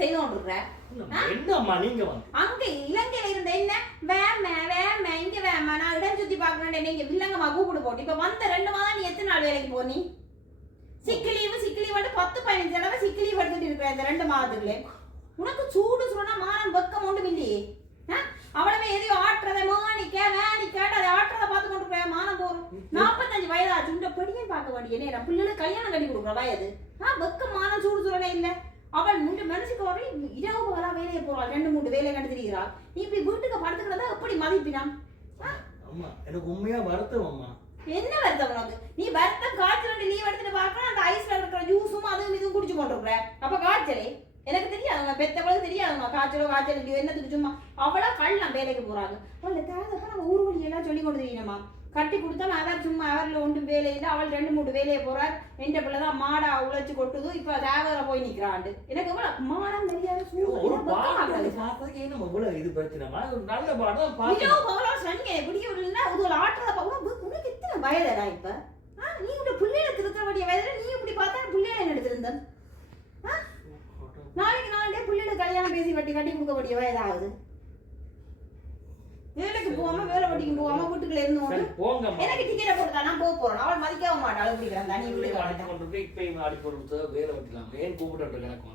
செய்து கொண்டிருக்கிற என்னம்மா நீங்க வந்து அங்க இலங்கையில இருந்த என்ன வேம இங்க வேம நான் இடம் சுத்தி பாக்குறேன் நீங்க வில்லங்கம்மா கூப்பிடு போட்டு இப்ப வந்த 2 மாதம் நீ எத்தனை நாள் வேலைக்கு போனி சிக்கு லீவு 10-15 தடவை சிக்கு லீவ் எடுத்துட்டு இருக்கிற இந்த 2 மாதத்துக்குள்ளே உனக்கு சூடு சொன்னா மானம் வெக்கம் ஒன்றும் இல்லையே அவளவே எதையோ ஆட்டுறத வேணிக்க அதை ஆட்டுறதை பார்த்து கொண்டு மானம் போறோம் 45 வயதாச்சு இந்த பெடியும் பார்க்க வேண்டிய நேரம் பிள்ளைகளுக்கு கல்யாணம் கட்டி கொடுக்குற வயது வெக்க மானம் சூடு சுரணே இல்லை அவள் முண்டு மனசுக்கு வர இரவு பகலா வேலையை போறாள் 2-3 வேலையை கண்டுத்திருக்கிறாள் நீ இப்படி வீட்டுக்கு படுத்துக்கிறதா எப்படி மதிப்பினான் அம்மா எனக்கு உண்மையா வருத்தம் அம்மா என்ன வருத்தம் உனக்கு நீ வருத்தம் காய்ச்சல் லீவ் எடுத்துட்டு பார்க்கணும் அந்த ஐஸ்ல இருக்கிற ஜூஸும் அதுவும் இதுவும் குடிச்சு கொண்டிருக்கிற அப்ப காய்ச்சலே எனக்கு தெரியாதுங்க பெத்தவளுக்கு தெரியாதுங்க காய்ச்சல் இல்லையோ என்னத்துக்கு சும்மா அவளா கள்ளம் வேலைக்கு போறாங்க அவளை தேவைப்ப நம்ம ஊர் வழி எல்லாம் சொல்லி கொண்டு தெரியணுமா கட்டி கொடுத்தா அவர் சும்மா அவர்ல ஒன்றும் வேலை இல்லை அவள் 2-3 வேலையை போறார் எந்த பிள்ளைதான் மாடா உழைச்சு கொட்டுது இப்ப தேவர போய் நிக்கிறாண்டு எனக்கு எவ்வளவு மாடம் தெரியாது இது பிரச்சனைமா நல்ல பாடம் ஆட்டுறத உனக்கு எத்தனை வயதடா இப்ப நீ உங்க பிள்ளைகளை திருத்த வேண்டிய வயதுல நீ இப்படி பார்த்தா பிள்ளைகளை என்ன எடுத்திருந்த நாளைக்கு பிள்ளைகளுக்கு கல்யாணம் பேசி கட்டி கொடுக்க வேண்டிய வயதாகுது வேலைக்கு போகாம வேலை வட்டிக்கு போகாம வீட்டுக்குள்ள இருந்து எனக்கு டிக்கெட் போட்டுதா நான் போறேன் அவள் மதிக்கவும் மாட்டாள் பிடிக்கிறான் தனி வீட்டுக்கு வேலை வட்டிலாம் ஏன் கூப்பிட்டு எனக்கு